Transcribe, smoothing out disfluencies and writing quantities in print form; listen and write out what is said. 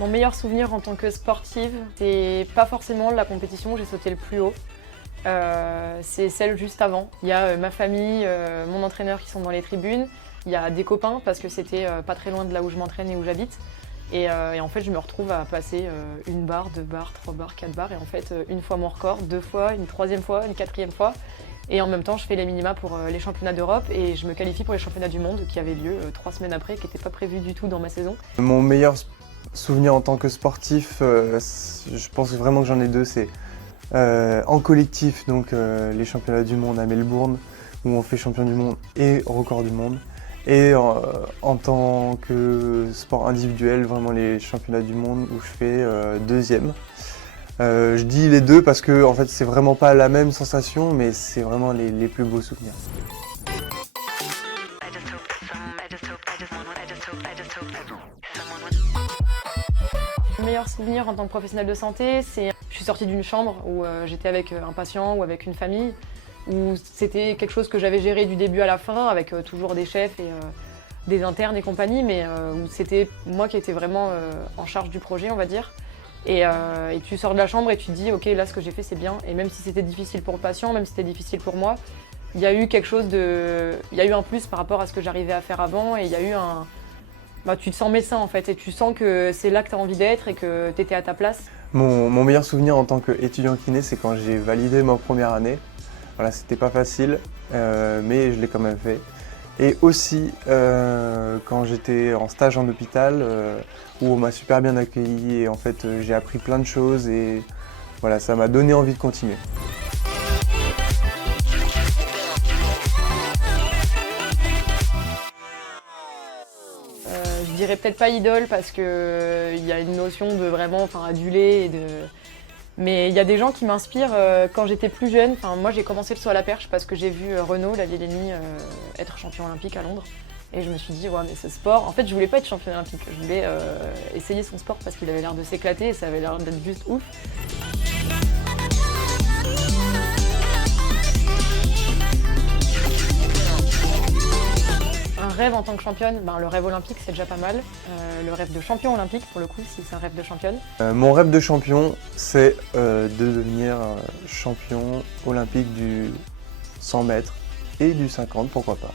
Mon meilleur souvenir en tant que sportive, c'est pas forcément la compétition où j'ai sauté le plus haut. C'est celle juste avant. Il y a ma famille, mon entraîneur qui sont dans les tribunes. Il y a des copains parce que c'était pas très loin de là où je m'entraîne et où j'habite. Et en fait, je me retrouve à passer une barre, 2 barres, 3 barres, 4 barres. Et en fait, une fois mon record, 2 fois, une 3e fois, une 4e fois. Et en même temps, je fais les minima pour les championnats d'Europe et je me qualifie pour les championnats du monde qui avaient lieu 3 semaines après, qui n'étaient pas prévus du tout dans ma saison. Mon meilleur souvenir en tant que sportif, je pense vraiment que j'en ai 2, c'est en collectif, donc les championnats du monde à Melbourne, où on fait champion du monde et record du monde. Et en tant que sport individuel, vraiment les championnats du monde où je fais 2e. Je dis les 2 parce que en fait, c'est vraiment pas la même sensation, mais c'est vraiment les plus beaux souvenirs. Mon meilleur souvenir en tant que professionnel de santé, c'est je suis sortie d'une chambre où j'étais avec un patient ou avec une famille, où c'était quelque chose que j'avais géré du début à la fin, avec toujours des chefs et des internes et compagnie, mais où c'était moi qui étais vraiment en charge du projet, on va dire. Et tu sors de la chambre et tu te dis, ok, là ce que j'ai fait c'est bien, et même si c'était difficile pour le patient, même si c'était difficile pour moi, il y a eu quelque chose il y a eu un plus par rapport à ce que j'arrivais à faire avant, et il y a eu un... tu te sens médecin en fait, et tu sens que c'est là que tu as envie d'être et que tu étais à ta place. Mon meilleur souvenir en tant qu'étudiant kiné, c'est quand j'ai validé ma première année. Voilà, c'était pas facile, mais je l'ai quand même fait. Et aussi quand j'étais en stage en hôpital, où on m'a super bien accueilli et en fait j'ai appris plein de choses et voilà, ça m'a donné envie de continuer. Je dirais peut-être pas idole parce qu'il y a une notion de vraiment aduler. Mais il y a des gens qui m'inspirent quand j'étais plus jeune. Moi j'ai commencé le saut à la perche parce que j'ai vu Renaud Lavillenie être champion olympique à Londres. Et je me suis dit, ouais, mais ce sport, en fait je voulais pas être champion olympique, je voulais essayer son sport parce qu'il avait l'air de s'éclater et ça avait l'air d'être juste ouf. Un rêve en tant que championne, le rêve olympique c'est déjà pas mal. Le rêve de champion olympique pour le coup, si c'est un rêve de championne. Mon rêve de champion, c'est de devenir champion olympique du 100 mètres et du 50, pourquoi pas.